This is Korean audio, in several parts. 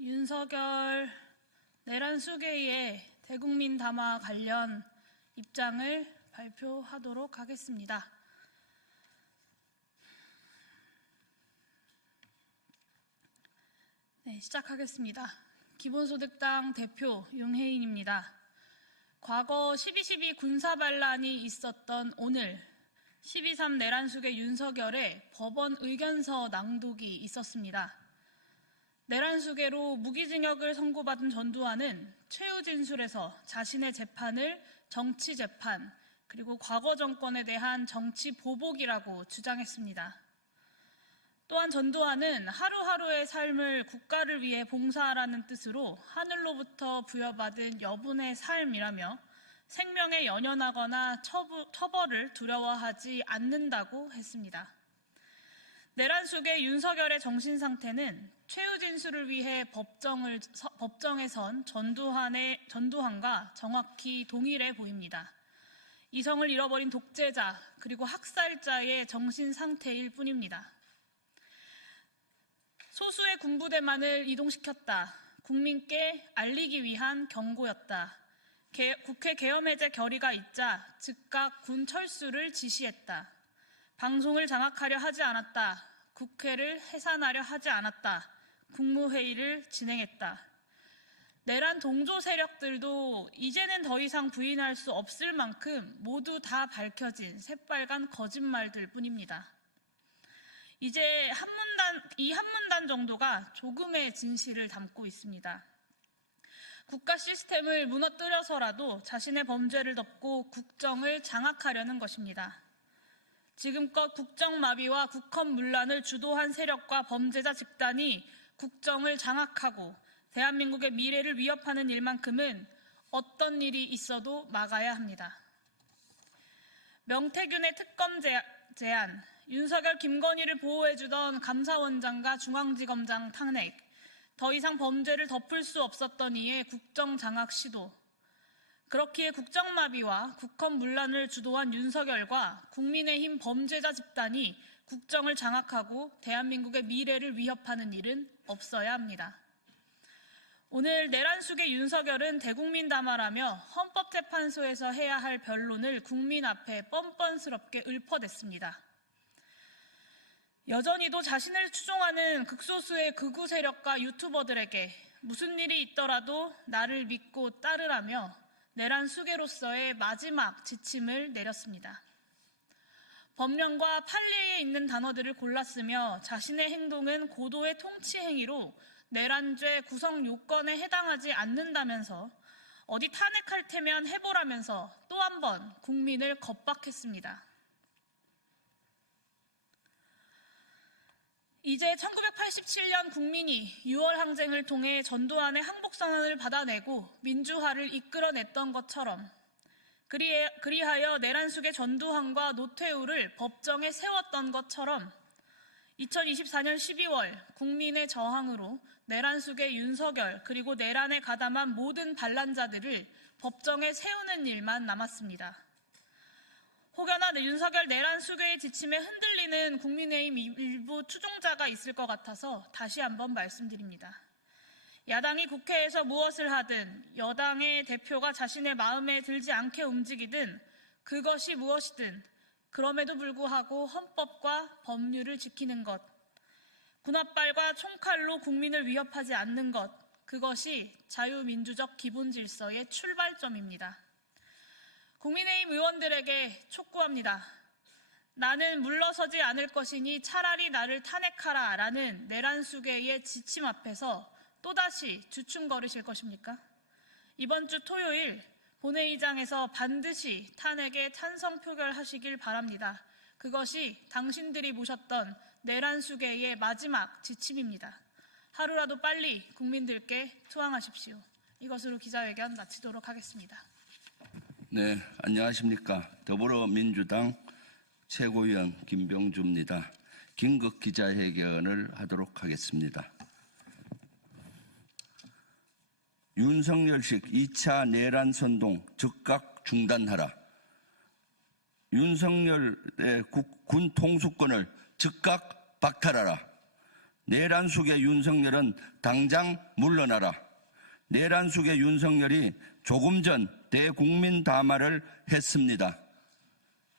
윤석열 내란 수계의 대국민 담화 관련 입장을 발표하도록 하겠습니다. 시작하겠습니다. 기본소득당 대표 윤혜인입니다. 과거 12.12 군사반란이 있었던 오늘 12.3 내란 수계 윤석열의 법원 의견서 낭독이 있었습니다. 내란 수계로 무기징역을 선고받은 전두환은 최후 진술에서 자신의 재판을 정치 재판, 그리고 과거 정권에 대한 정치 보복이라고 주장했습니다. 또한 전두환은 하루하루의 삶을 국가를 위해 봉사하라는 뜻으로 하늘로부터 부여받은 여분의 삶이라며 생명에 연연하거나 처벌을 두려워하지 않는다고 했습니다. 내란 수계 윤석열의 정신 상태는 최후 진술을 위해 법정에 선 전두환과 정확히 동일해 보입니다. 이성을 잃어버린 독재자 그리고 학살자의 정신 상태일 뿐입니다. 소수의 군부대만을 이동시켰다. 국민께 알리기 위한 경고였다. 국회 계엄해제 결의가 있자 즉각 군 철수를 지시했다. 방송을 장악하려 하지 않았다. 국회를 해산하려 하지 않았다. 국무회의를 진행했다. 내란 동조 세력들도 이제는 더 이상 부인할 수 없을 만큼 모두 다 밝혀진 새빨간 거짓말들 뿐입니다. 이제 이 한 문단 정도가 조금의 진실을 담고 있습니다. 국가 시스템을 무너뜨려서라도 자신의 범죄를 덮고 국정을 장악하려는 것입니다. 지금껏 국정마비와 국헌문란을 주도한 세력과 범죄자 집단이 국정을 장악하고 대한민국의 미래를 위협하는 일만큼은 어떤 일이 있어도 막아야 합니다. 명태균의 특검 제안, 윤석열, 김건희를 보호해주던 감사원장과 중앙지검장 탄핵, 더 이상 범죄를 덮을 수 없었던 이의 국정장악 시도, 그렇기에 국정마비와 국헌문란을 주도한 윤석열과 국민의힘 범죄자 집단이 국정을 장악하고 대한민국의 미래를 위협하는 일은 없어야 합니다. 오늘 내란 수계 윤석열은 대국민 담화라며 헌법재판소에서 해야 할 변론을 국민 앞에 뻔뻔스럽게 읊어댔습니다. 여전히도 자신을 추종하는 극소수의 극우 세력과 유튜버들에게 무슨 일이 있더라도 나를 믿고 따르라며 내란 수계로서의 마지막 지침을 내렸습니다. 법령과 판례에 있는 단어들을 골랐으며 자신의 행동은 고도의 통치 행위로 내란죄 구성 요건에 해당하지 않는다면서 어디 탄핵할 테면 해보라면서 또 한 번 국민을 겁박했습니다. 이제 1987년 국민이 6월 항쟁을 통해 전두환의 항복선언을 받아내고 민주화를 이끌어냈던 것처럼 그리하여 내란 수계 전두환과 노태우를 법정에 세웠던 것처럼 2024년 12월 국민의 저항으로 내란 수계 윤석열 그리고 내란에 가담한 모든 반란자들을 법정에 세우는 일만 남았습니다. 혹여나 윤석열 내란 수계의 지침에 흔들리는 국민의힘 일부 추종자가 있을 것 같아서 다시 한번 말씀드립니다. 야당이 국회에서 무엇을 하든 여당의 대표가 자신의 마음에 들지 않게 움직이든 그것이 무엇이든 그럼에도 불구하고 헌법과 법률을 지키는 것, 군홧발과 총칼로 국민을 위협하지 않는 것, 그것이 자유민주적 기본 질서의 출발점입니다. 국민의힘 의원들에게 촉구합니다. 나는 물러서지 않을 것이니 차라리 나를 탄핵하라 라는 내란 수계의 지침 앞에서 또다시 주춤거리실 것입니까? 이번 주 토요일 본회의장에서 반드시 탄핵에 찬성 표결하시길 바랍니다. 그것이 당신들이 모셨던 내란 수계의 마지막 지침입니다. 하루라도 빨리 국민들께 투항하십시오. 이것으로 기자회견 마치도록 하겠습니다. 네, 안녕하십니까. 더불어민주당 최고위원 김병주입니다. 긴급 기자회견을 하도록 하겠습니다. 윤석열식 2차 내란 선동 즉각 중단하라. 윤석열의 군 통수권을 즉각 박탈하라. 내란 속의 윤석열은 당장 물러나라. 내란 속의 윤석열이 조금 전 대국민 담화를 했습니다.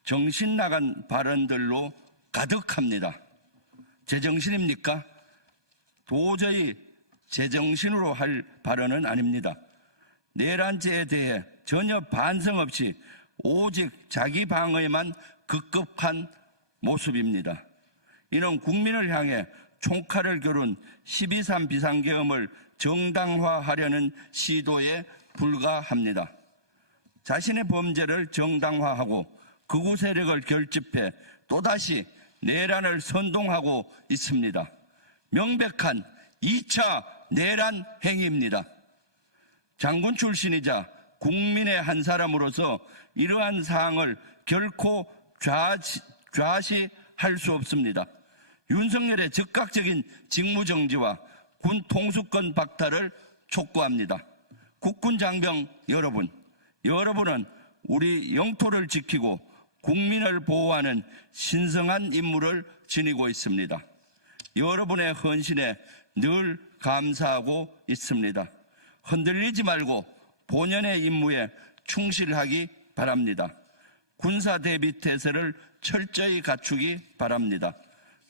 정신 나간 발언들로 가득합니다. 제정신입니까? 도저히 제정신으로 할 발언은 아닙니다. 내란죄에 대해 전혀 반성 없이 오직 자기 방어에만 급급한 모습입니다. 이는 국민을 향해 총칼을 겨룬 12.3 비상계엄을 정당화하려는 시도에 불과합니다. 자신의 범죄를 정당화하고 극우 세력을 결집해 또다시 내란을 선동하고 있습니다. 명백한 2차 내란 행위입니다. 장군 출신이자 국민의 한 사람으로서 이러한 사항을 결코 좌시할 수 없습니다. 윤석열의 즉각적인 직무정지와 군 통수권 박탈을 촉구합니다. 국군 장병 여러분, 여러분은 우리 영토를 지키고 국민을 보호하는 신성한 임무를 지니고 있습니다. 여러분의 헌신에 늘 감사하고 있습니다. 흔들리지 말고 본연의 임무에 충실하기 바랍니다. 군사 대비 태세를 철저히 갖추기 바랍니다.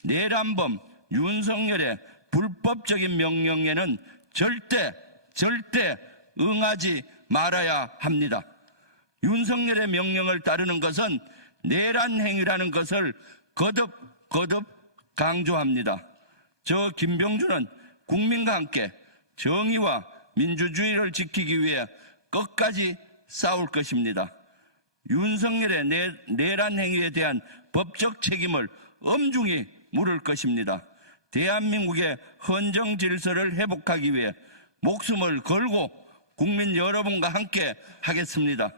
내란범 윤석열의 불법적인 명령에는 절대 응하지 말아야 합니다. 윤석열의 명령을 따르는 것은 내란 행위라는 것을 거듭 강조합니다. 저 김병주는 국민과 함께 정의와 민주주의를 지키기 위해 끝까지 싸울 것입니다. 윤석열의 내란 행위에 대한 법적 책임을 엄중히 물을 것입니다. 대한민국의 헌정 질서를 회복하기 위해 목숨을 걸고 국민 여러분과 함께 하겠습니다.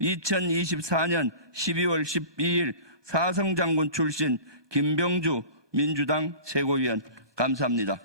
2024년 12월 12일 사성장군 출신 김병주 민주당 최고위원 감사합니다.